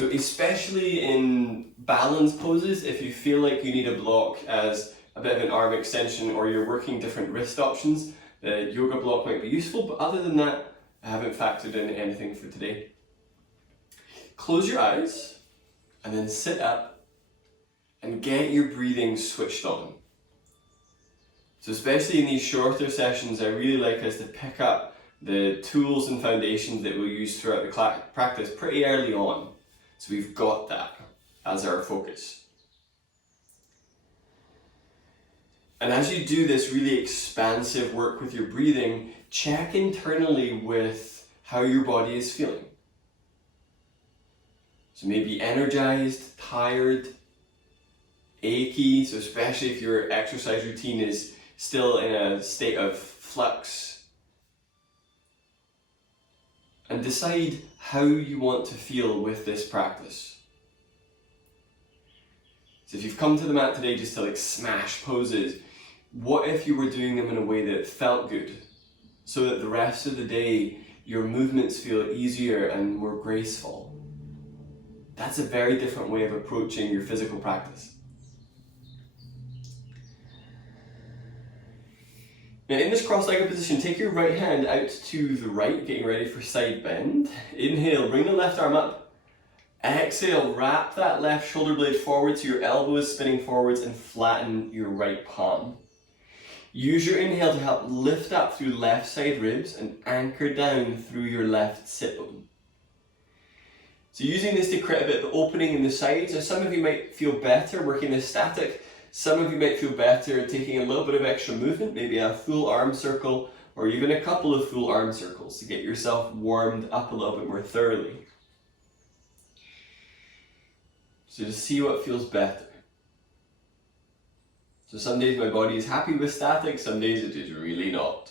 So especially in balance poses, if you feel like you need a block as a bit of an arm extension or you're working different wrist options, the yoga block might be useful, but other than that, I haven't factored in anything for today. Close your eyes and then sit up and get your breathing switched on. So especially in these shorter sessions, I really like us to pick up the tools and foundations that we'll use throughout the practice pretty early on. So we've got that as our focus. And as you do this really expansive work with your breathing, check internally with how your body is feeling. So maybe energized, tired, achy, so especially if your exercise routine is still in a state of flux. And decide how you want to feel with this practice. So if you've come to the mat today just to smash poses, what if you were doing them in a way that felt good? So that the rest of the day, your movements feel easier and more graceful. That's a very different way of approaching your physical practice. Now in this cross-legged position, take your right hand out to the right, getting ready for side bend. Inhale, bring the left arm up. Exhale, wrap that left shoulder blade forward so your elbow is spinning forwards and flatten your right palm. Use your inhale to help lift up through left side ribs and anchor down through your left sit bone. So using this to create a bit of opening in the sides. Now some of you might feel better working this static. Some of you might feel better taking a little bit of extra movement, maybe a full arm circle or even a couple of full arm circles to get yourself warmed up a little bit more thoroughly. So just see what feels better. So some days my body is happy with static, some days it is really not.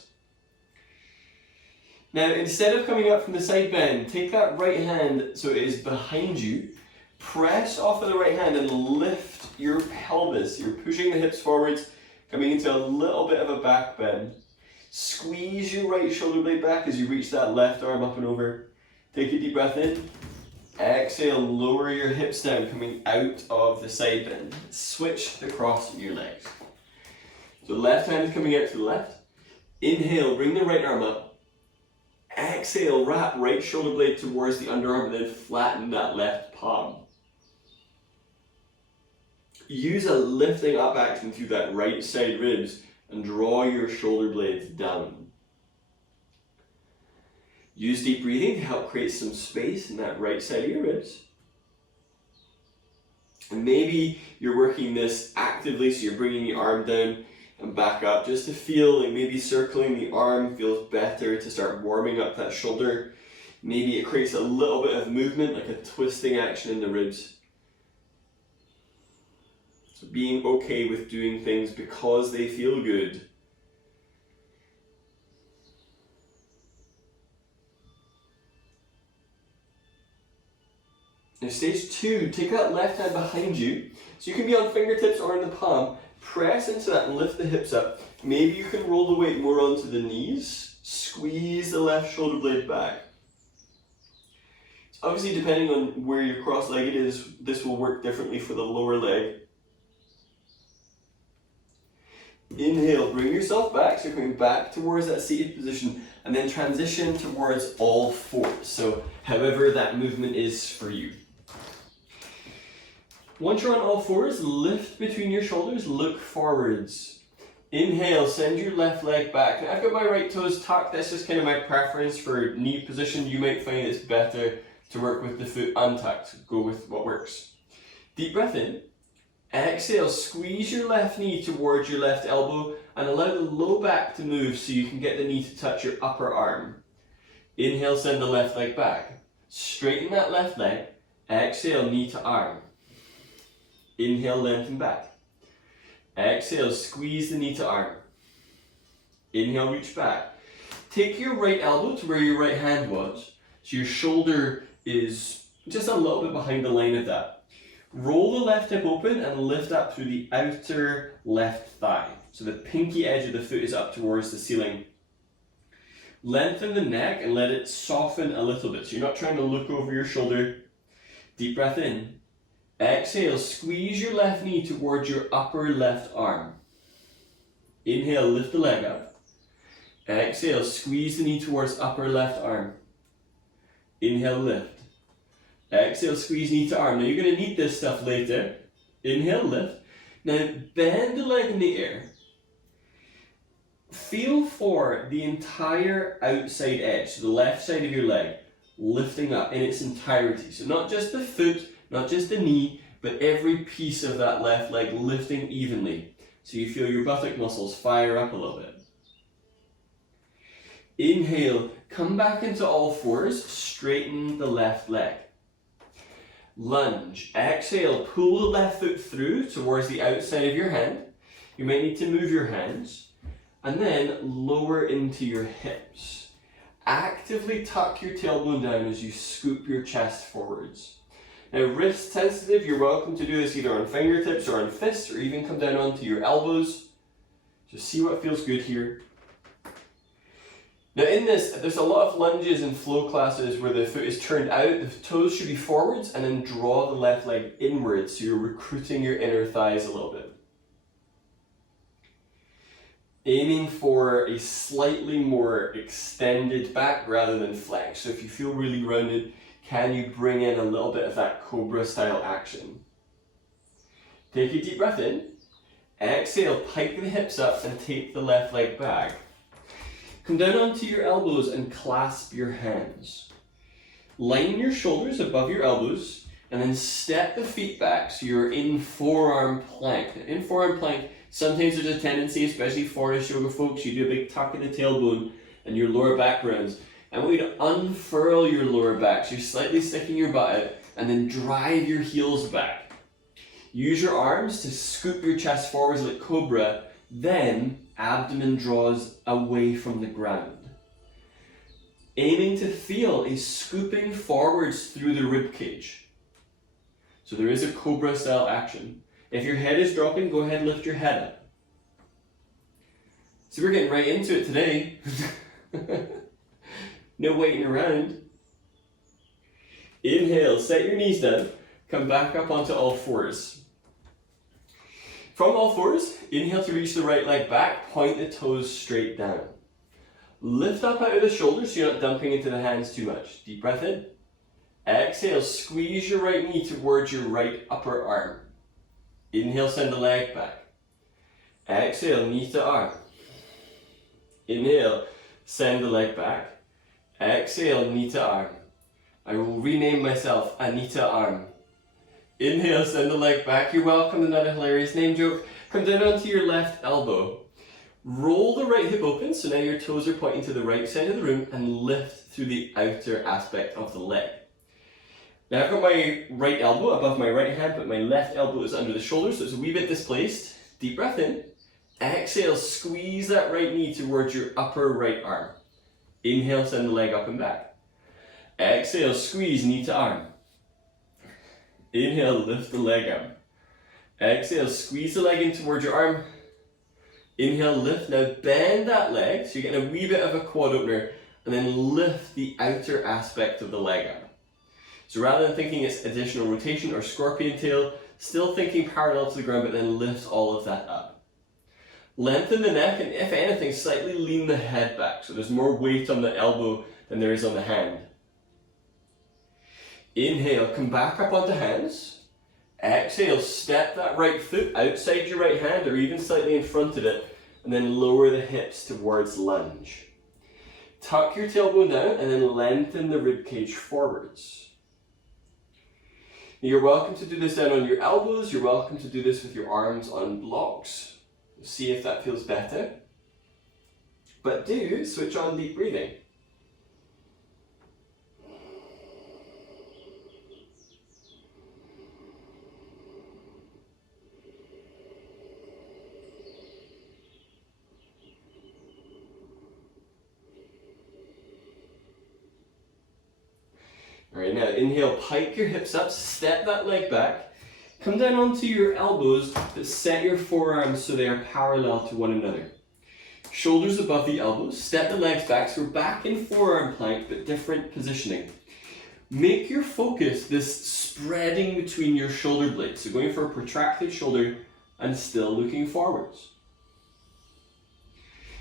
Now instead of coming up from the side bend, take that right hand so it is behind you. Press off of the right hand and lift your pelvis. You're pushing the hips forwards, coming into a little bit of a back bend. Squeeze your right shoulder blade back as you reach that left arm up and over. Take a deep breath in. Exhale, lower your hips down, coming out of the side bend. Switch the cross in your legs. So left hand is coming out to the left. Inhale, bring the right arm up. Exhale, wrap right shoulder blade towards the underarm and then flatten that left palm. Use a lifting up action through that right side ribs and draw your shoulder blades down. Use deep breathing to help create some space in that right side of your ribs. And maybe you're working this actively, so you're bringing the arm down and back up just to feel like maybe circling the arm feels better to start warming up that shoulder. Maybe it creates a little bit of movement, like a twisting action in the ribs. So being okay with doing things because they feel good. Now stage 2, take that left hand behind you. So you can be on fingertips or in the palm. Press into that and lift the hips up. Maybe you can roll the weight more onto the knees. Squeeze the left shoulder blade back. So obviously depending on where your cross-legged is, this will work differently for the lower leg. Inhale, bring yourself back, so you're coming back towards that seated position and then transition towards all fours. So however that movement is for you. Once you're on all fours, lift between your shoulders, look forwards. Inhale, send your left leg back. Now I've got my right toes tucked. This is kind of my preference for knee position. You might find it's better to work with the foot untucked. Go with what works. Deep breath in. Exhale, squeeze your left knee towards your left elbow and allow the low back to move so you can get the knee to touch your upper arm. Inhale, send the left leg back. Straighten that left leg. Exhale, knee to arm. Inhale, lengthen back. Exhale, squeeze the knee to arm. Inhale, reach back. Take your right elbow to where your right hand was. So your shoulder is just a little bit behind the line of that. Roll the left hip open and lift up through the outer left thigh. So the pinky edge of the foot is up towards the ceiling. Lengthen the neck and let it soften a little bit. So you're not trying to look over your shoulder. Deep breath in. Exhale, squeeze your left knee towards your upper left arm. Inhale, lift the leg up. Exhale, squeeze the knee towards upper left arm. Inhale, lift. Exhale, squeeze knee to arm. Now you're going to need this stuff later. Inhale, lift. Now bend the leg in the air. Feel for the entire outside edge, so the left side of your leg, lifting up in its entirety. So not just the foot, not just the knee, but every piece of that left leg lifting evenly. So you feel your buttock muscles fire up a little bit. Inhale, come back into all fours, straighten the left leg. Lunge. Exhale, pull the left foot through towards the outside of your hand. You might need to move your hands. And then lower into your hips. Actively tuck your tailbone down as you scoop your chest forwards. Now, wrist sensitive, you're welcome to do this either on fingertips or on fists, or even come down onto your elbows. Just see what feels good here. Now in this, there's a lot of lunges and flow classes where the foot is turned out, the toes should be forwards, and then draw the left leg inwards, so you're recruiting your inner thighs a little bit. Aiming for a slightly more extended back rather than flex. So if you feel really rounded, can you bring in a little bit of that cobra style action? Take a deep breath in. Exhale, pike the hips up and take the left leg back. Come down onto your elbows and clasp your hands. Line your shoulders above your elbows and then step the feet back so you're in forearm plank. Now, in forearm plank, sometimes there's a tendency, especially forest yoga folks, you do a big tuck in the tailbone and your lower back rounds. I want you to unfurl your lower back, so you're slightly sticking your butt out, and then drive your heels back. Use your arms to scoop your chest forwards like cobra, then abdomen draws away from the ground. Aiming to feel a scooping forwards through the rib cage. So there is a cobra style action. If your head is dropping, go ahead and lift your head up. So we're getting right into it today. No waiting around. Inhale, set your knees down. Come back up onto all fours. From all fours, inhale to reach the right leg back, point the toes straight down. Lift up out of the shoulders so you're not dumping into the hands too much. Deep breath in. Exhale, squeeze your right knee towards your right upper arm. Inhale, send the leg back. Exhale, knee to arm. Inhale, send the leg back. Exhale, knee to arm. I will rename myself Anita Arm. Inhale, send the leg back. You're welcome, another hilarious name joke. Come down onto your left elbow. Roll the right hip open, so now your toes are pointing to the right side of the room, and lift through the outer aspect of the leg. Now I've got my right elbow above my right hand, but my left elbow is under the shoulder, so it's a wee bit displaced. Deep breath in. Exhale, squeeze that right knee towards your upper right arm. Inhale, send the leg up and back. Exhale, squeeze knee to arm. Inhale, lift the leg up. Exhale, squeeze the leg in towards your arm. Inhale, lift. Now bend that leg, so you're getting a wee bit of a quad opener, and then lift the outer aspect of the leg up. So rather than thinking it's additional rotation or scorpion tail, still thinking parallel to the ground, but then lift all of that up. Lengthen the neck, and if anything, slightly lean the head back, so there's more weight on the elbow than there is on the hand. Inhale, come back up onto hands. Exhale, step that right foot outside your right hand or even slightly in front of it, and then lower the hips towards lunge. Tuck your tailbone down and then lengthen the ribcage forwards. You're welcome to do this down on your elbows. You're welcome to do this with your arms on blocks. See if that feels better. But do switch on deep breathing. Alright, now inhale, pike your hips up, step that leg back, come down onto your elbows, but set your forearms so they are parallel to one another. Shoulders above the elbows, step the legs back, so we're back in forearm plank, but different positioning. Make your focus this spreading between your shoulder blades. So going for a protracted shoulder and still looking forwards.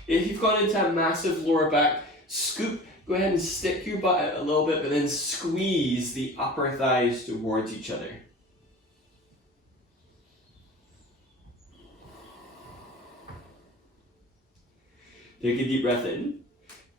If you've gone into a massive lower back scoop, go ahead and stick your butt out a little bit, but then squeeze the upper thighs towards each other. Take a deep breath in.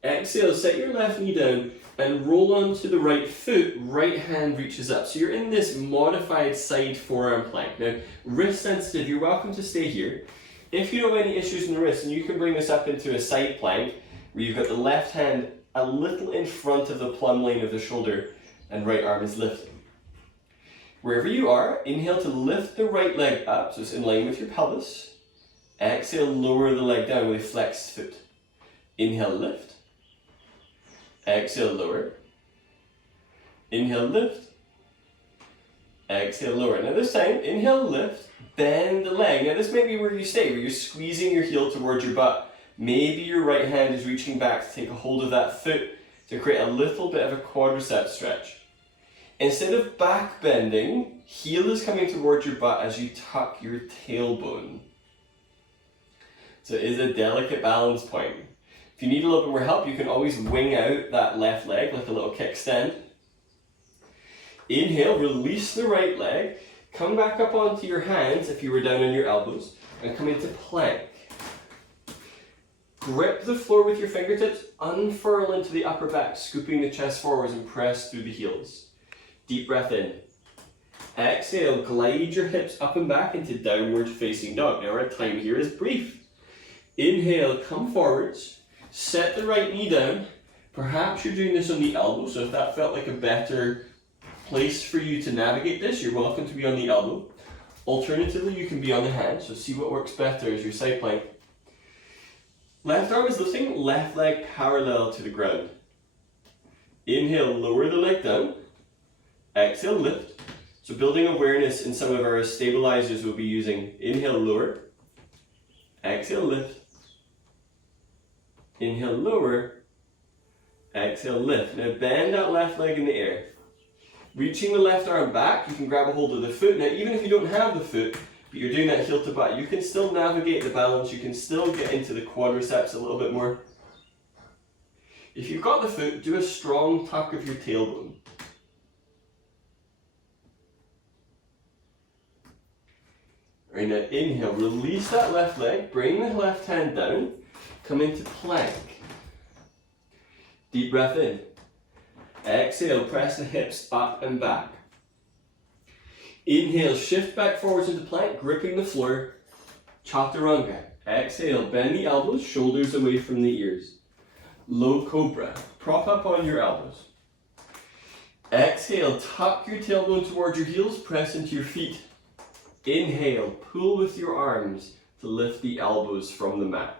Exhale, set your left knee down and roll onto the right foot, right hand reaches up. So you're in this modified side forearm plank. Now, wrist sensitive, you're welcome to stay here. If you don't have any issues in the wrist, and you can bring this up into a side plank, where you've got the left hand a little in front of the plumb line of the shoulder and right arm is lifting. Wherever you are, inhale to lift the right leg up, so it's in line with your pelvis. Exhale, lower the leg down with a flexed foot. Inhale, lift. Exhale, lower. Inhale, lift. Exhale, lower. Now this time, inhale, lift, bend the leg. Now this may be where you stay, where you're squeezing your heel towards your butt. Maybe your right hand is reaching back to take a hold of that foot to create a little bit of a quadricep stretch. Instead of back bending, heel is coming towards your butt as you tuck your tailbone. So it is a delicate balance point. If you need a little bit more help, you can always wing out that left leg like a little kickstand. Inhale, release the right leg, come back up onto your hands if you were down on your elbows, and come into plank. Grip the floor with your fingertips, unfurl into the upper back, scooping the chest forwards and press through the heels. Deep breath in. Exhale, glide your hips up and back into downward facing dog. Now our time here is brief. Inhale, come forwards. Set the right knee down. Perhaps you're doing this on the elbow, so if that felt like a better place for you to navigate this, you're welcome to be on the elbow. Alternatively, you can be on the hand, so see what works better as your side plank. Left arm is lifting, left leg parallel to the ground. Inhale, lower the leg down. Exhale, lift. So building awareness in some of our stabilizers we'll be using. Inhale, lower. Exhale, lift. Inhale, lower. Exhale, lift. Now bend that left leg in the air. Reaching the left arm back, you can grab a hold of the foot. Now even if you don't have the foot, but you're doing that heel to butt, you can still navigate the balance, you can still get into the quadriceps a little bit more. If you've got the foot, do a strong tuck of your tailbone. Right, now inhale, release that left leg, bring the left hand down, come into plank. Deep breath in. Exhale, press the hips up and back. Inhale, shift back forwards into plank, gripping the floor. Chaturanga. Exhale, bend the elbows, shoulders away from the ears. Low cobra. Prop up on your elbows. Exhale, tuck your tailbone towards your heels, press into your feet. Inhale, pull with your arms to lift the elbows from the mat.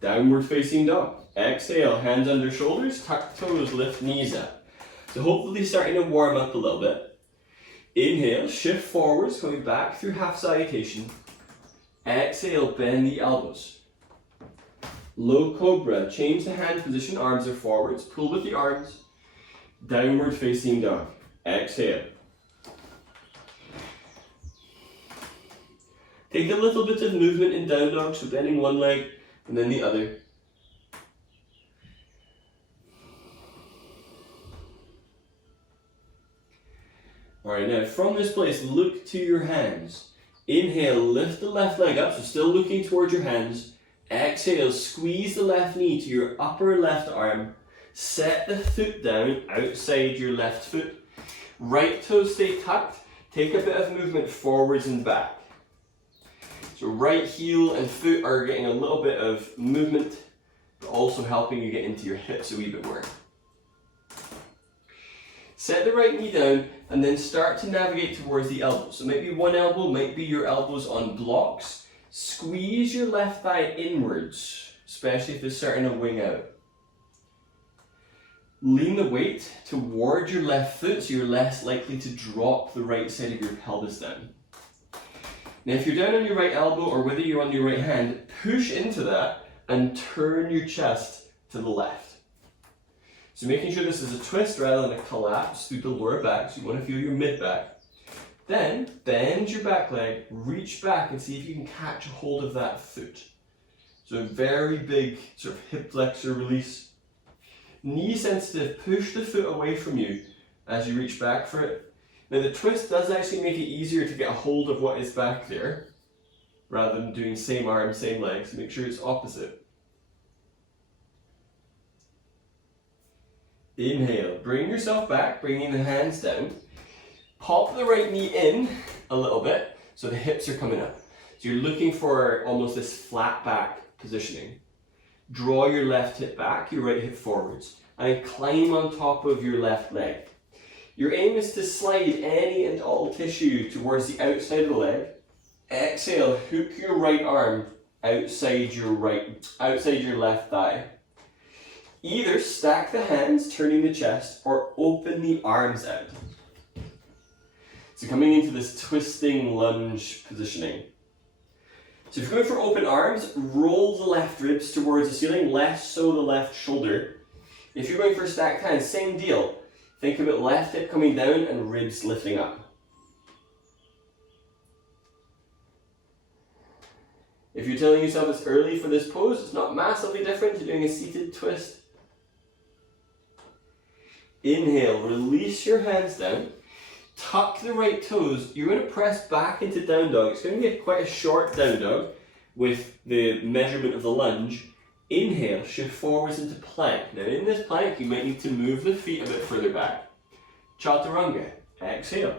Downward facing dog. Exhale, hands under shoulders, tuck toes, lift knees up. So hopefully starting to warm up a little bit. Inhale, shift forwards, going back through half salutation. Exhale, bend the elbows. Low cobra, change the hand position, arms are forwards, pull with the arms. Downward facing dog. Exhale. Take a little bit of movement in down dog, so bending one leg and then the other. Alright, now from this place, look to your hands. Inhale, lift the left leg up, so still looking towards your hands. Exhale, squeeze the left knee to your upper left arm. Set the foot down outside your left foot. Right toes stay tucked. Take a bit of movement forwards and back. So right heel and foot are getting a little bit of movement, but also helping you get into your hips a wee bit more. Set the right knee down and then start to navigate towards the elbow. So maybe one elbow might be your elbows on blocks. Squeeze your left thigh inwards, especially if it's starting to wing out. Lean the weight towards your left foot so you're less likely to drop the right side of your pelvis down. Now if you're down on your right elbow or whether you're on your right hand, push into that and turn your chest to the left. So making sure this is a twist rather than a collapse through the lower back, so you want to feel your mid-back. Then bend your back leg, reach back and see if you can catch a hold of that foot. So a very big sort of hip flexor release. Knee sensitive, push the foot away from you as you reach back for it. Now the twist does actually make it easier to get a hold of what is back there, rather than doing same arm, same leg, so make sure it's opposite. Inhale, bring yourself back, bringing the hands down. Pop the right knee in a little bit, so the hips are coming up. So you're looking for almost this flat back positioning. Draw your left hip back, your right hip forwards, and then climb on top of your left leg. Your aim is to slide any and all tissue towards the outside of the leg. Exhale, hook your right arm outside your left thigh. Either stack the hands, turning the chest, or open the arms out. So coming into this twisting lunge positioning. So if you're going for open arms, roll the left ribs towards the ceiling, less so the left shoulder. If you're going for stacked hands, same deal. Think about left hip coming down and ribs lifting up. If you're telling yourself it's early for this pose, it's not massively different to doing a seated twist. Inhale, release your hands down. Tuck the right toes. You're going to press back into down dog. It's going to be quite a short down dog with the measurement of the lunge. Inhale, shift forwards into plank. Now in this plank, you might need to move the feet a bit further back. Chaturanga. Exhale.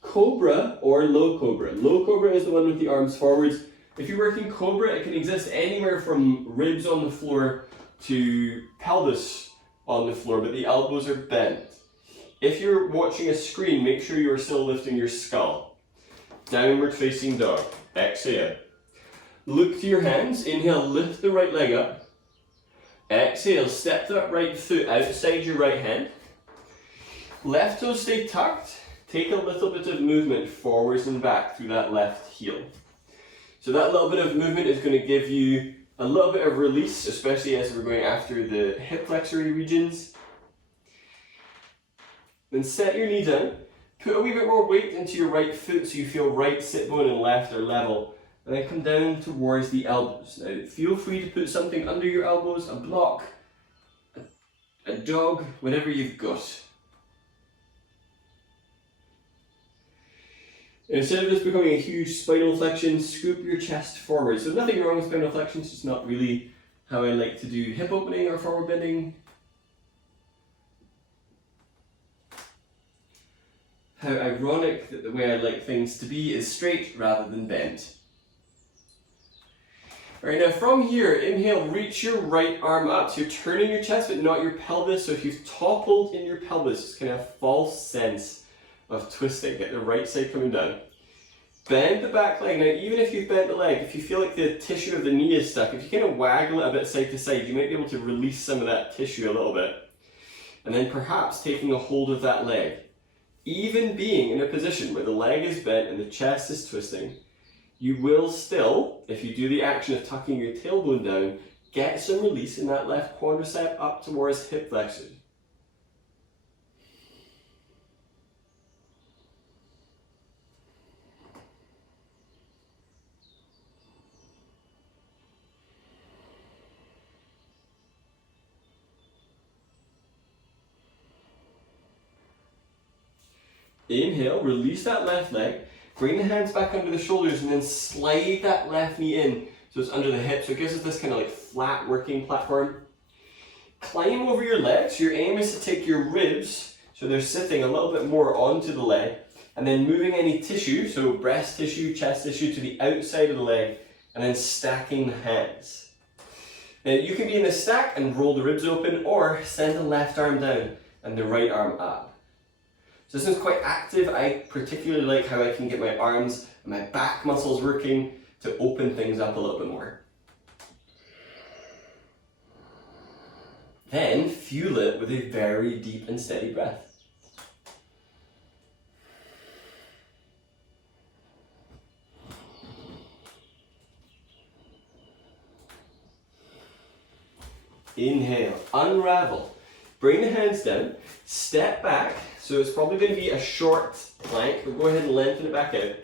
Cobra or low cobra. Low cobra is the one with the arms forwards. If you're working cobra, it can exist anywhere from ribs on the floor to pelvis on the floor, but the elbows are bent. If you're watching a screen, make sure you are still lifting your skull. Downward facing dog. Exhale. Look to your hands. Inhale, lift the right leg up. Exhale, step that right foot outside your right hand. Left toes stay tucked. Take a little bit of movement forwards and back through that left heel. So that little bit of movement is going to give you a little bit of release, especially as we're going after the hip flexory regions. Then set your knee down. Put a wee bit more weight into your right foot so you feel right sit bone and left are level. And then come down towards the elbows. Now feel free to put something under your elbows, a block, a dog, whatever you've got. Instead of this becoming a huge spinal flexion, scoop your chest forward. So nothing wrong with spinal flexion, it's just not really how I like to do hip opening or forward bending. How ironic that the way I like things to be is straight rather than bent. Alright, now from here, inhale, reach your right arm up. So you're turning your chest but not your pelvis. So if you've toppled in your pelvis, it's kind of a false sense of twisting. Get the right side coming down. Bend the back leg. Now even if you've bent the leg, if you feel like the tissue of the knee is stuck, if you kind of waggle it a bit side to side, you might be able to release some of that tissue a little bit. And then perhaps taking a hold of that leg. Even being in a position where the leg is bent and the chest is twisting, you will still, if you do the action of tucking your tailbone down, get some release in that left quadricep up towards hip flexors. Inhale, release that left leg, bring the hands back under the shoulders and then slide that left knee in so it's under the hip. So it gives us this kind of like flat working platform. Climb over your legs. Your aim is to take your ribs, so they're sitting a little bit more onto the leg, and then moving any tissue, so breast tissue, chest tissue, to the outside of the leg, and then stacking the hands. Now you can be in a stack and roll the ribs open, or send the left arm down and the right arm up. So this is quite active. I particularly like how I can get my arms and my back muscles working to open things up a little bit more. Then fuel it with a very deep and steady breath. Inhale, unravel. Bring the hands down, step back. So it's probably going to be a short plank, but go ahead and lengthen it back out.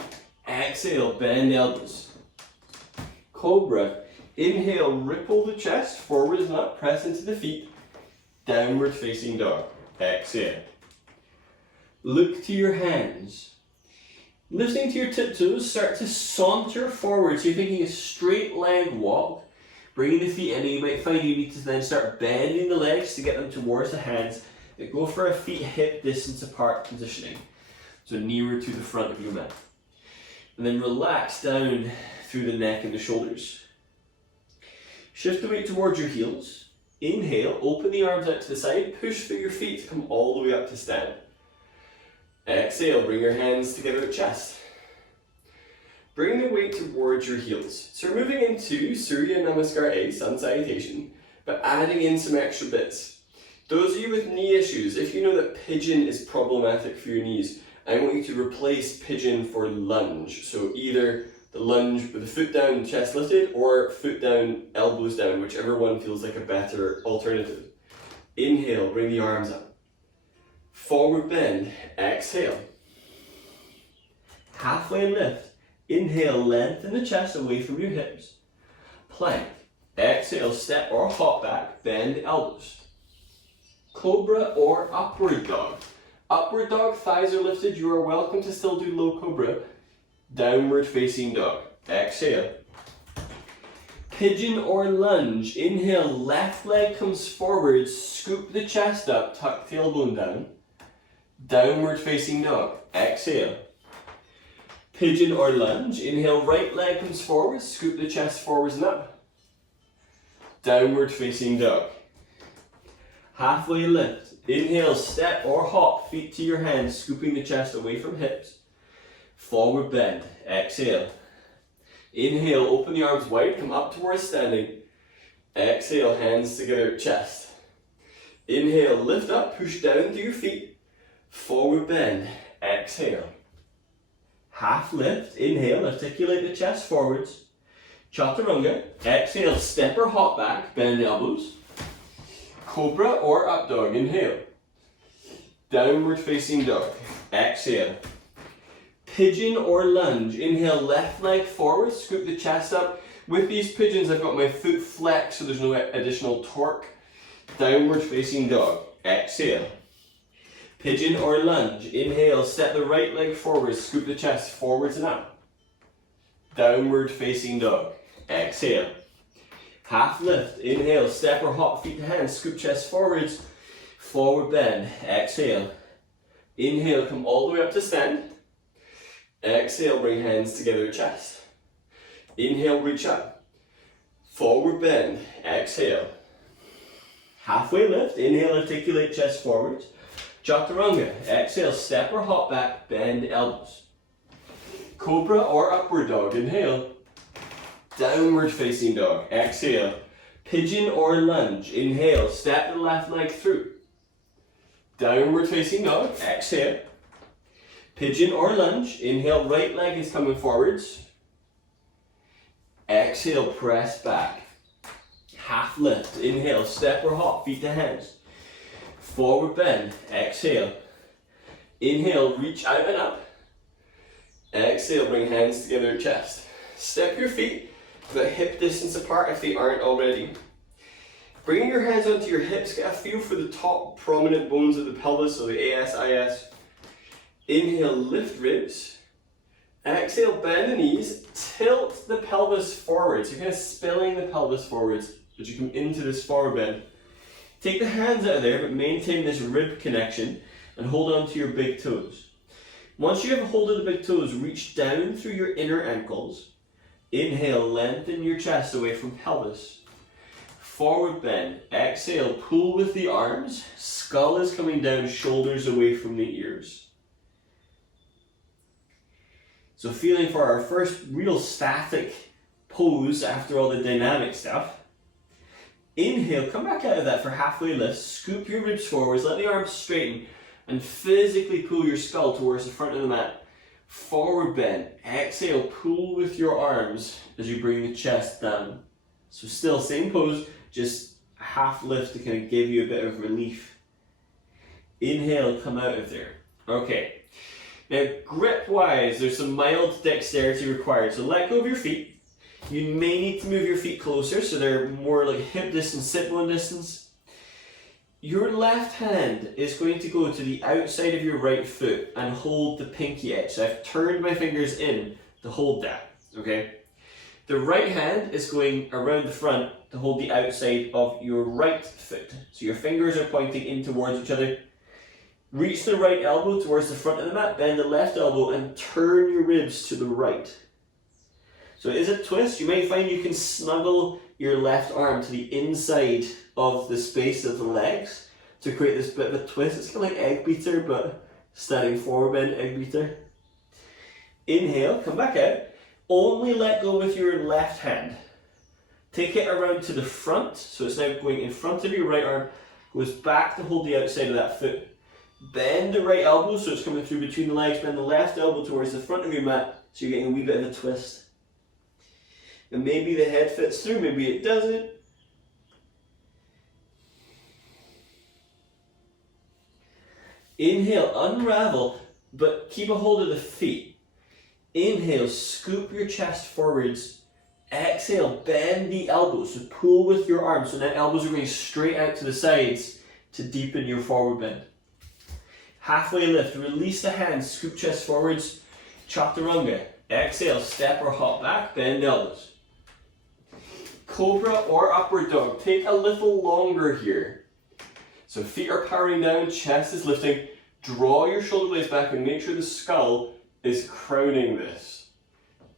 Exhale, bend the elbows. Cobra. Inhale, ripple the chest, forwards and up, press into the feet. Downward facing dog. Exhale. Look to your hands. Lifting to your tiptoes, start to saunter forward. So you're thinking a straight leg walk. Bringing the feet in, and you might find you need to then start bending the legs to get them towards the hands. Go for a feet hip distance apart positioning. So nearer to the front of your mat. And then relax down through the neck and the shoulders. Shift the weight towards your heels. Inhale, open the arms out to the side, push through your feet to come all the way up to stand. Exhale, bring your hands together at chest. Bring the weight towards your heels. So we're moving into Surya Namaskar A, Sun Salutation, but adding in some extra bits. Those of you with knee issues, if you know that pigeon is problematic for your knees, I want you to replace pigeon for lunge. So either the lunge with the foot down, chest lifted, or foot down, elbows down, whichever one feels like a better alternative. Inhale, bring the arms up. Forward bend, exhale. Halfway lift. Inhale, lengthen the chest away from your hips. Plank. Exhale, step or hop back, bend the elbows. Cobra or upward dog. Upward dog, thighs are lifted. You are welcome to still do low cobra. Downward facing dog. Exhale. Pigeon or lunge. Inhale, left leg comes forward, scoop the chest up, tuck tailbone down. Downward facing dog. Exhale. Pigeon or lunge. Inhale, right leg comes forward, scoop the chest forwards and up. Downward facing dog. Halfway lift. Inhale, step or hop, feet to your hands, scooping the chest away from hips. Forward bend. Exhale. Inhale, open the arms wide, come up towards standing. Exhale, hands together at chest. Inhale, lift up, push down to your feet. Forward bend. Exhale. Half lift. Inhale, articulate the chest forwards. Chaturanga. Exhale, step or hop back, bend the elbows. Cobra or up dog. Inhale. Downward facing dog. Exhale. Pigeon or lunge. Inhale, left leg forward, scoop the chest up. With these pigeons, I've got my foot flexed so there's no additional torque. Downward facing dog. Exhale. Pigeon or lunge. Inhale, step the right leg forward, scoop the chest forwards and up. Downward facing dog. Exhale. Half lift. Inhale, step or hop, feet to hands, scoop chest forwards. Forward bend. Exhale. Inhale, come all the way up to stand. Exhale, bring hands together at chest. Inhale, reach up. Forward bend. Exhale. Halfway lift. Inhale, articulate chest forwards. Chaturanga. Exhale, step or hop back, bend elbows. Cobra or upward dog. Inhale. Downward facing dog. Exhale. Pigeon or lunge. Inhale, step the left leg through. Downward facing dog. Exhale. Pigeon or lunge. Inhale, right leg is coming forwards. Exhale, press back. Half lift. Inhale, step or hop, feet to hands. Forward bend. Exhale. Inhale, reach out and up. Exhale, bring hands together at chest. Step your feet about hip distance apart if they aren't already. Bringing your hands onto your hips, get a feel for the top prominent bones of the pelvis, so the ASIS. Inhale, lift ribs. Exhale, bend the knees. Tilt the pelvis forwards. You're kind of spilling the pelvis forwards as you come into this forward bend. Take the hands out of there, but maintain this rib connection and hold on to your big toes. Once you have a hold of the big toes, reach down through your inner ankles. Inhale, lengthen your chest away from pelvis. Forward bend. Exhale, pull with the arms. Skull is coming down, shoulders away from the ears. So feeling for our first real static pose after all the dynamic stuff. Inhale, come back out of that for halfway lift. Scoop your ribs forwards, let the arms straighten, and physically pull your skull towards the front of the mat. Forward bend. Exhale, pull with your arms as you bring the chest down. So still same pose, just a half lift to kind of give you a bit of relief. Inhale, come out of there. Okay. Now, grip-wise, there's some mild dexterity required. So let go of your feet. You may need to move your feet closer, so they're more like hip distance, sit bone distance. Your left hand is going to go to the outside of your right foot and hold the pinky edge. So I've turned my fingers in to hold that, okay? The right hand is going around the front to hold the outside of your right foot. So your fingers are pointing in towards each other. Reach the right elbow towards the front of the mat, bend the left elbow and turn your ribs to the right. So it is a twist. You may find you can snuggle your left arm to the inside of the space of the legs to create this bit of a twist. It's kind of like egg beater, but standing forward bend egg beater. Inhale, come back out. Only let go with your left hand. Take it around to the front, so it's now going in front of your right arm, goes back to hold the outside of that foot. Bend the right elbow, so it's coming through between the legs. Bend the left elbow towards the front of your mat, so you're getting a wee bit of a twist. And maybe the head fits through, maybe it doesn't. Inhale, unravel, but keep a hold of the feet. Inhale, scoop your chest forwards. Exhale, bend the elbows, so pull with your arms. So now elbows are going straight out to the sides to deepen your forward bend. Halfway lift, release the hands, scoop chest forwards, chaturanga. Exhale, step or hop back, bend elbows. Cobra or upward dog, take a little longer here. So feet are powering down, chest is lifting. Draw your shoulder blades back and make sure the skull is crowning this.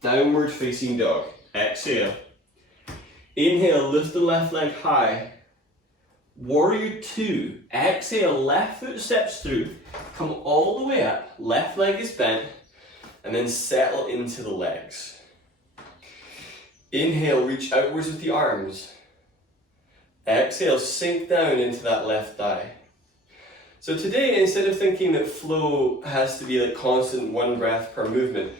Downward facing dog. Exhale. Inhale, lift the left leg high. Warrior 2. Exhale, left foot steps through. Come all the way up, left leg is bent, and then settle into the legs. Inhale, reach outwards with the arms. Exhale, sink down into that left thigh. So today, instead of thinking that flow has to be like constant one breath per movement,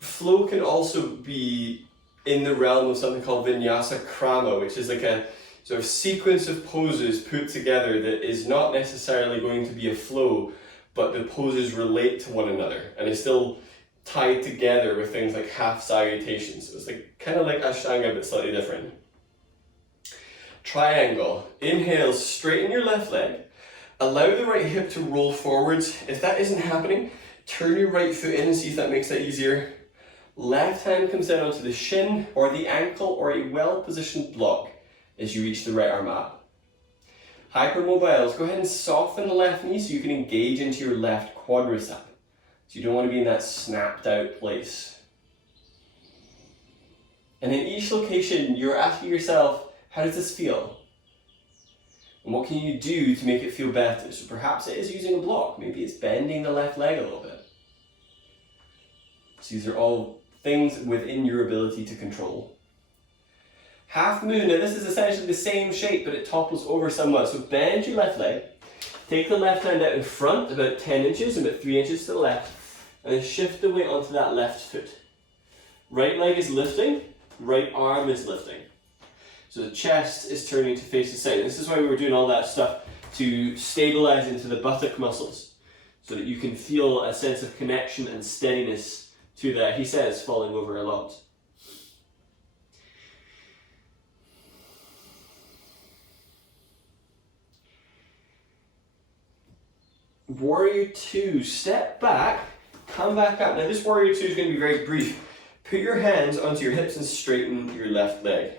flow can also be in the realm of something called vinyasa krama, which is like a sort of sequence of poses put together that is not necessarily going to be a flow, but the poses relate to one another and is still tied together with things like half salutations. So it's like kind of like Ashtanga but slightly different. Triangle. Inhale, straighten your left leg. Allow the right hip to roll forwards. If that isn't happening, turn your right foot in and see if that makes that easier. Left hand comes down onto the shin or the ankle or a well-positioned block as you reach the right arm up. Hypermobiles, go ahead and soften the left knee so you can engage into your left quadricep. So you don't want to be in that snapped out place. And in each location, you're asking yourself, how does this feel? And what can you do to make it feel better? So perhaps it is using a block. Maybe it's bending the left leg a little bit. So these are all things within your ability to control. Half moon, now this is essentially the same shape, but it topples over somewhat. So bend your left leg, take the left hand out in front, about 10 inches, about 3 inches to the left, and then shift the weight onto that left foot. Right leg is lifting, right arm is lifting. So the chest is turning to face the side. This is why we were doing all that stuff to stabilize into the buttock muscles, so that you can feel a sense of connection and steadiness to that. He says falling over a lot. Warrior 2, step back, come back up. Now this Warrior 2 is going to be very brief. Put your hands onto your hips and straighten your left leg.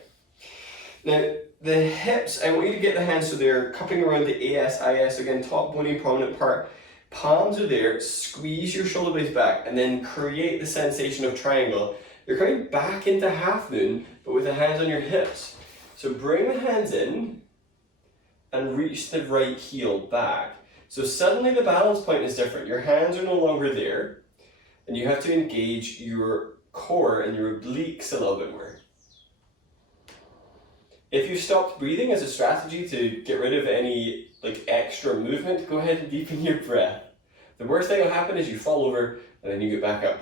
Now the hips, I want you to get the hands so they're cupping around the ASIS, again, top bony prominent part. Palms are there, squeeze your shoulder blades back and then create the sensation of triangle. You're coming back into half moon, but with the hands on your hips. So bring the hands in and reach the right heel back. So suddenly the balance point is different. Your hands are no longer there, and you have to engage your core and your obliques a little bit more. If you stopped breathing as a strategy to get rid of any extra movement, go ahead and deepen your breath. The worst thing will happen is you fall over and then you get back up.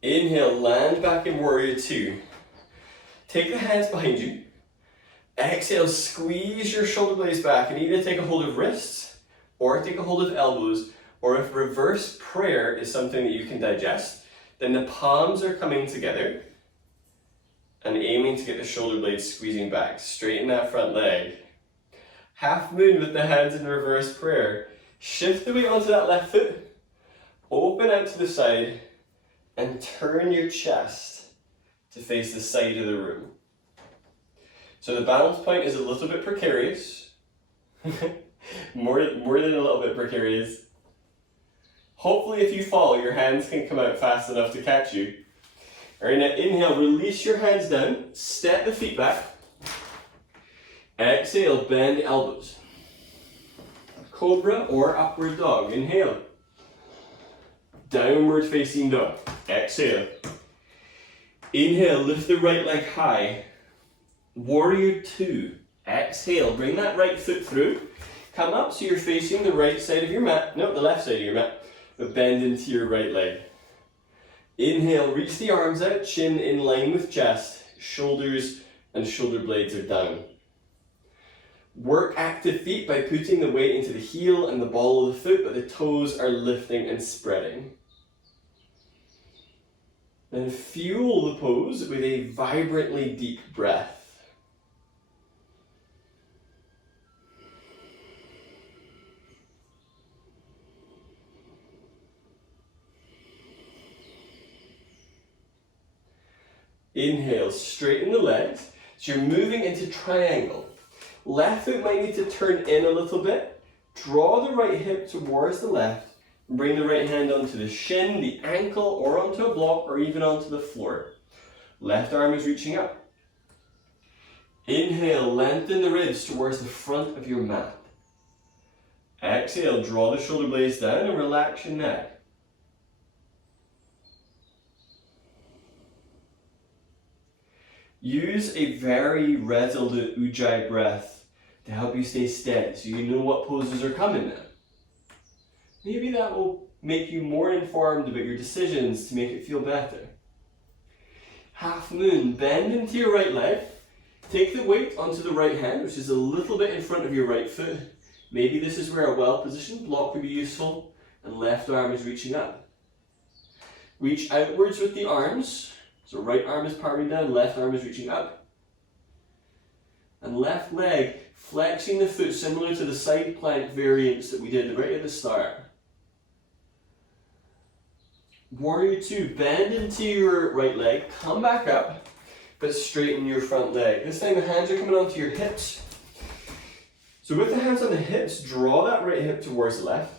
Inhale, land back in Warrior 2. Take the hands behind you. Exhale, squeeze your shoulder blades back and either take a hold of wrists or take a hold of elbows, or if reverse prayer is something that you can digest, then the palms are coming together and aiming to get the shoulder blades squeezing back. Straighten that front leg. Half moon with the hands in reverse prayer. Shift the weight onto that left foot. Open out to the side and turn your chest to face the side of the room. So the balance point is a little bit precarious. more than a little bit precarious. Hopefully if you fall, your hands can come out fast enough to catch you. Alright, now inhale, release your hands down, step the feet back. Exhale, bend the elbows. Cobra or upward dog. Inhale. Downward facing dog. Exhale. Inhale, lift the right leg high. Warrior 2. Exhale, bring that right foot through. Come up so you're facing the right side of your mat. No, the left side of your mat. But bend into your right leg. Inhale, reach the arms out, chin in line with chest. Shoulders and shoulder blades are down. Work active feet by putting the weight into the heel and the ball of the foot, but the toes are lifting and spreading. Then fuel the pose with a vibrantly deep breath. Inhale, straighten the legs. So you're moving into triangle. Left foot might need to turn in a little bit. Draw the right hip towards the left. And bring the right hand onto the shin, the ankle, or onto a block, or even onto the floor. Left arm is reaching up. Inhale, lengthen the ribs towards the front of your mat. Exhale, draw the shoulder blades down and relax your neck. Use a very resolute Ujjayi breath to help you stay steady so you know what poses are coming now. Maybe that will make you more informed about your decisions to make it feel better. Half moon, bend into your right leg. Take the weight onto the right hand, which is a little bit in front of your right foot. Maybe this is where a well-positioned block would be useful, and left arm is reaching up. Reach outwards with the arms. So right arm is powering down, left arm is reaching up. And left leg, flexing the foot similar to the side plank variants that we did right at the start. Warrior 2, bend into your right leg, come back up, but straighten your front leg. This time the hands are coming onto your hips. So with the hands on the hips, draw that right hip towards the left.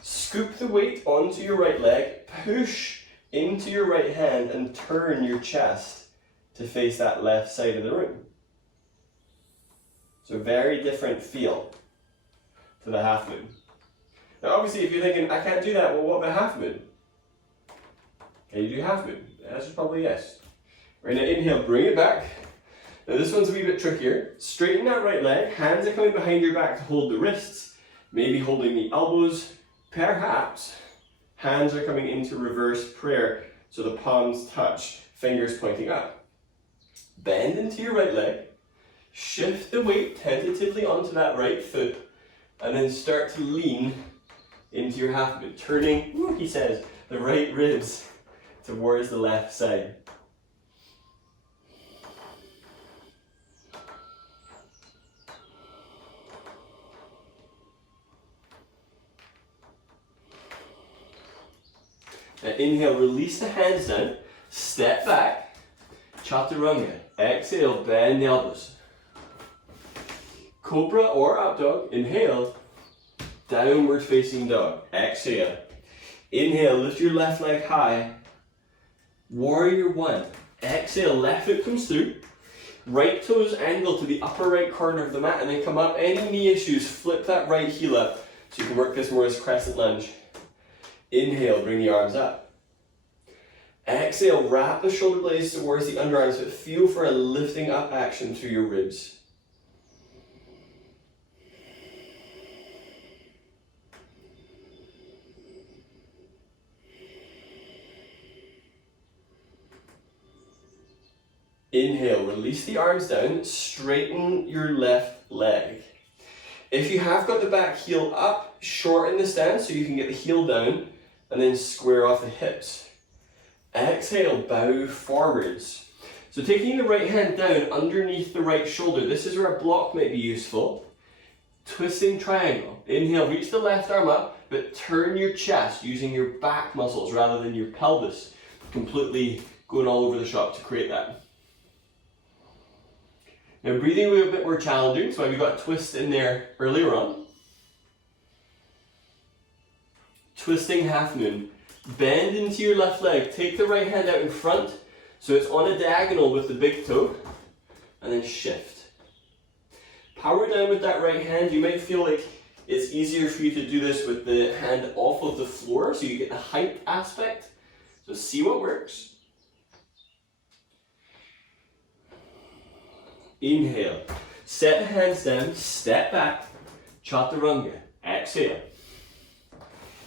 Scoop the weight onto your right leg, push into your right hand and turn your chest to face that left side of the room. So very different feel to the half moon. Now obviously if you're thinking, I can't do that, well what about half moon? Can you do half moon? The answer is probably yes. Right, now inhale, bring it back. Now this one's a wee bit trickier. Straighten that right leg, hands are coming behind your back to hold the wrists, maybe holding the elbows, perhaps hands are coming into reverse prayer, so the palms touch, fingers pointing up. Bend into your right leg, shift the weight tentatively onto that right foot, and then start to lean into your half moon, turning, he says, the right ribs towards the left side. Now inhale, release the hands down, step back, chaturanga. Exhale, bend the elbows. Cobra or up dog, inhale, downward facing dog. Exhale. Inhale, lift your left leg high. Warrior 1. Exhale, left foot comes through. Right toes angle to the upper right corner of the mat and then come up. Any knee issues, flip that right heel up so you can work this more as crescent lunge. Inhale, bring the arms up. Exhale, wrap the shoulder blades towards the underarms, but feel for a lifting up action through your ribs. Inhale, release the arms down, straighten your left leg. If you have got the back heel up, shorten the stance so you can get the heel down and then square off the hips. Exhale, bow forwards. So taking the right hand down underneath the right shoulder, this is where a block might be useful. Twisting triangle. Inhale, reach the left arm up, but turn your chest using your back muscles rather than your pelvis. Completely going all over the shop to create that. Now breathing will be a bit more challenging, so we've got a twist in there earlier on. Twisting half moon. Bend into your left leg. Take the right hand out in front, so it's on a diagonal with the big toe, and then shift. Power down with that right hand. You might feel like it's easier for you to do this with the hand off of the floor, so you get the height aspect. So see what works. Inhale, set the hands down, step back, chaturanga. Exhale.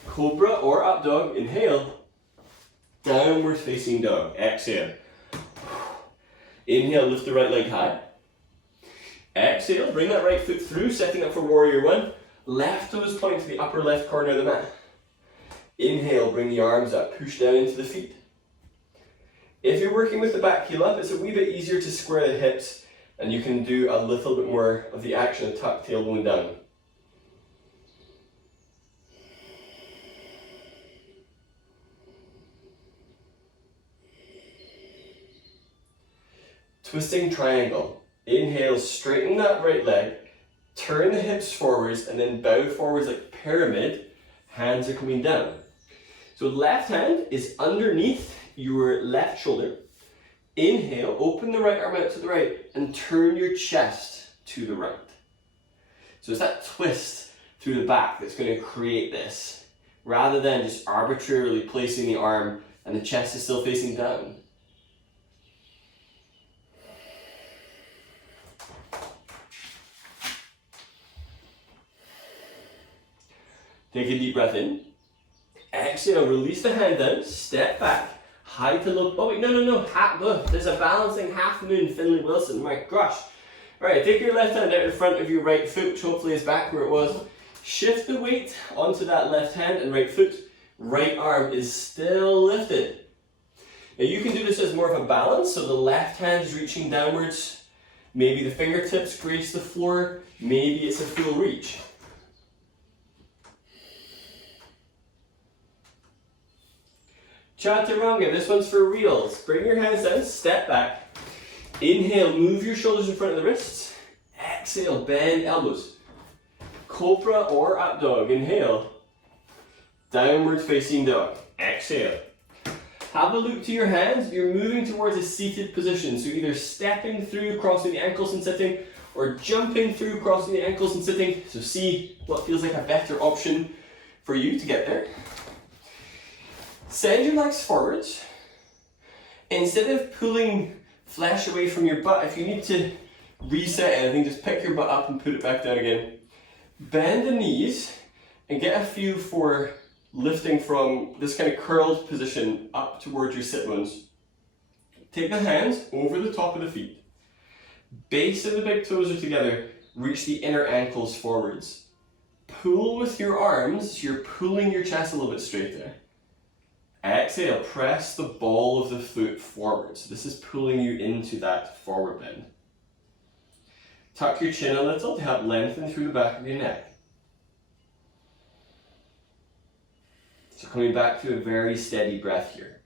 Cobra or up dog, inhale. Downward facing dog, exhale. Inhale, lift the right leg high. Exhale, bring that right foot through, setting up for warrior one. Left toes point to the upper left corner of the mat. Inhale, bring the arms up, push down into the feet. If you're working with the back heel up, it's a wee bit easier to square the hips, and you can do a little bit more of the action of tuck tailbone down. Twisting triangle. Inhale, straighten that right leg, turn the hips forwards, and then bow forwards like pyramid. Hands are coming down. So left hand is underneath your left shoulder. Inhale, open the right arm out to the right, and turn your chest to the right. So it's that twist through the back that's going to create this, rather than just arbitrarily placing the arm and the chest is still facing down. Take a deep breath in. Exhale, release the hand down, step back, high to low. Oh wait, no, there's a balancing half moon, Finley Wilson, my gosh. Alright, take your left hand out in front of your right foot, which hopefully is back where it was. Shift the weight onto that left hand and right foot. Right arm is still lifted. Now you can do this as more of a balance, so the left hand is reaching downwards. Maybe the fingertips grace the floor, maybe it's a full reach. Chaturanga, this one's for reals. Bring your hands down, step back. Inhale, move your shoulders in front of the wrists. Exhale, bend elbows. Cobra or up dog, inhale. Downward facing dog, exhale. Have a look to your hands. You're moving towards a seated position, so either stepping through, crossing the ankles and sitting, or jumping through, crossing the ankles and sitting. So see what feels like a better option for you to get there. Send your legs forwards. Instead of pulling flesh away from your butt, if you need to reset anything, just pick your butt up and put it back down again. Bend the knees and get a feel for lifting from this kind of curled position up towards your sit bones. Take the hands over the top of the feet. Base of the big toes are together. Reach the inner ankles forwards. Pull with your arms, so you're pulling your chest a little bit straighter. Exhale, press the ball of the foot forwards. This is pulling you into that forward bend. Tuck your chin a little to help lengthen through the back of your neck. So coming back to a very steady breath here.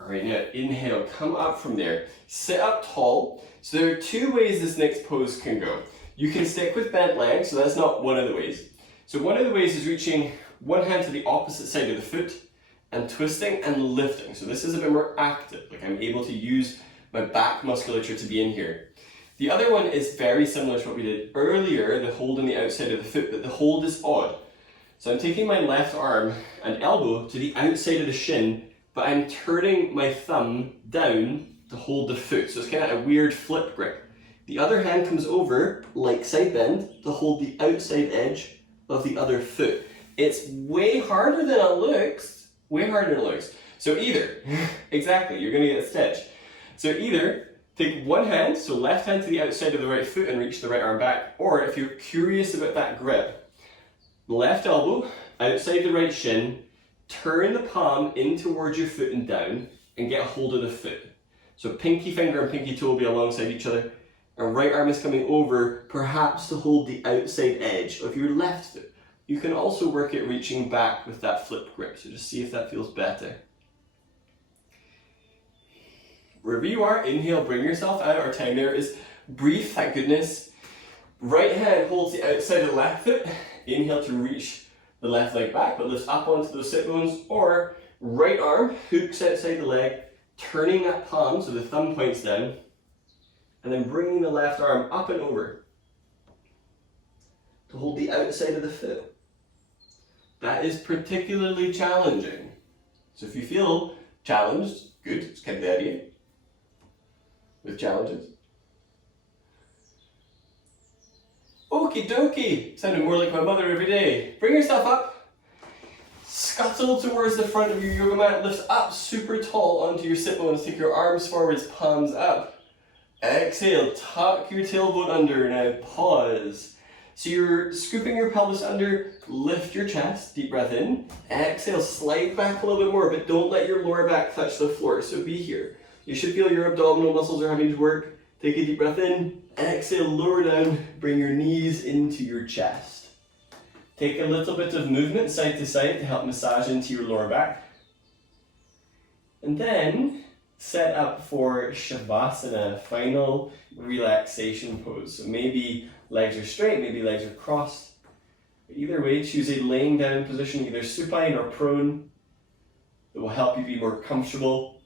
Alright, now inhale, come up from there. Sit up tall. So there are two ways this next pose can go. You can stick with bent legs, so that's not one of the ways. So one of the ways is reaching one hand to the opposite side of the foot and twisting and lifting. So this is a bit more active, like I'm able to use my back musculature to be in here. The other one is very similar to what we did earlier, the hold on the outside of the foot, but the hold is odd. So I'm taking my left arm and elbow to the outside of the shin, but I'm turning my thumb down to hold the foot. So it's kind of a weird flip grip. The other hand comes over, like side bend, to hold the outside edge of the other foot. It's way harder than it looks. Way harder than it looks. So either, exactly, you're going to get a stitch. So either take one hand, so left hand to the outside of the right foot and reach the right arm back, or if you're curious about that grip, left elbow, outside the right shin, turn the palm in towards your foot and down, and get a hold of the foot. So pinky finger and pinky toe will be alongside each other, and right arm is coming over, perhaps to hold the outside edge of your left foot. You can also work at reaching back with that flip grip, so just see if that feels better. Wherever you are, inhale, bring yourself out. Our time there is brief, thank goodness. Right hand holds the outside of the left foot. Inhale to reach the left leg back, but lifts up onto those sit bones, or right arm hooks outside the leg, turning that palm so the thumb points down, and then bringing the left arm up and over to hold the outside of the foot. That is particularly challenging. So if you feel challenged, good, it's kind of the idea with challenges. Okie dokie, sounding more like my mother every day. Bring yourself up, scuttle towards the front of your yoga mat, lift up super tall onto your sit bones, take your arms forwards, palms up. Exhale, tuck your tailbone under, now pause. So you're scooping your pelvis under, lift your chest, deep breath in. Exhale, slide back a little bit more, but don't let your lower back touch the floor, so be here. You should feel your abdominal muscles are having to work. Take a deep breath in, exhale, lower down, bring your knees into your chest. Take a little bit of movement side to side to help massage into your lower back. And then set up for Shavasana, final relaxation pose. So maybe legs are straight, maybe legs are crossed. But either way, choose a laying down position, either supine or prone, that will help you be more comfortable.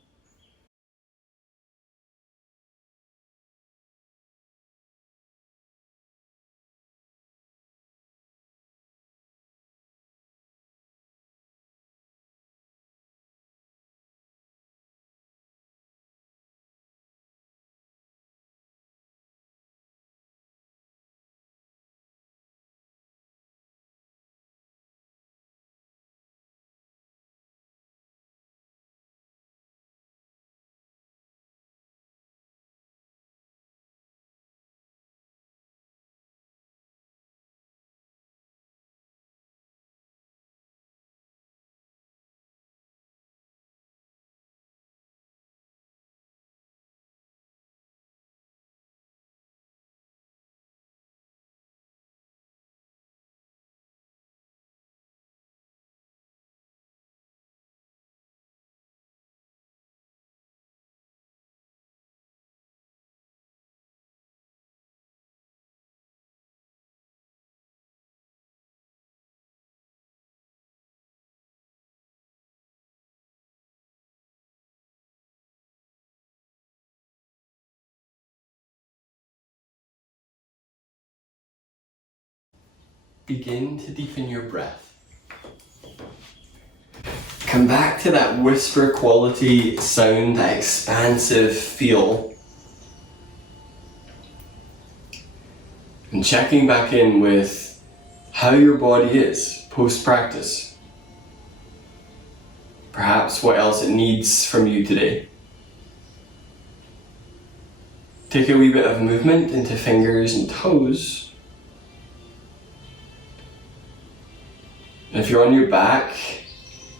Begin to deepen your breath. Come back to that whisper quality sound, that expansive feel. And checking back in with how your body is post-practice. Perhaps what else it needs from you today. Take a wee bit of movement into fingers and toes. And if you're on your back,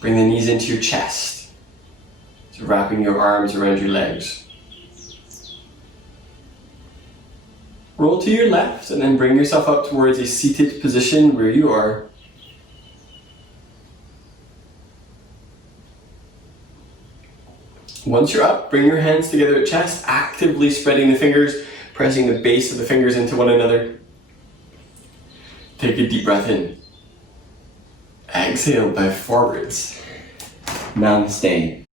bring the knees into your chest. So wrapping your arms around your legs. Roll to your left and then bring yourself up towards a seated position where you are. Once you're up, bring your hands together at chest, actively spreading the fingers, pressing the base of the fingers into one another. Take a deep breath in. Exhale, bow forwards. Namaste.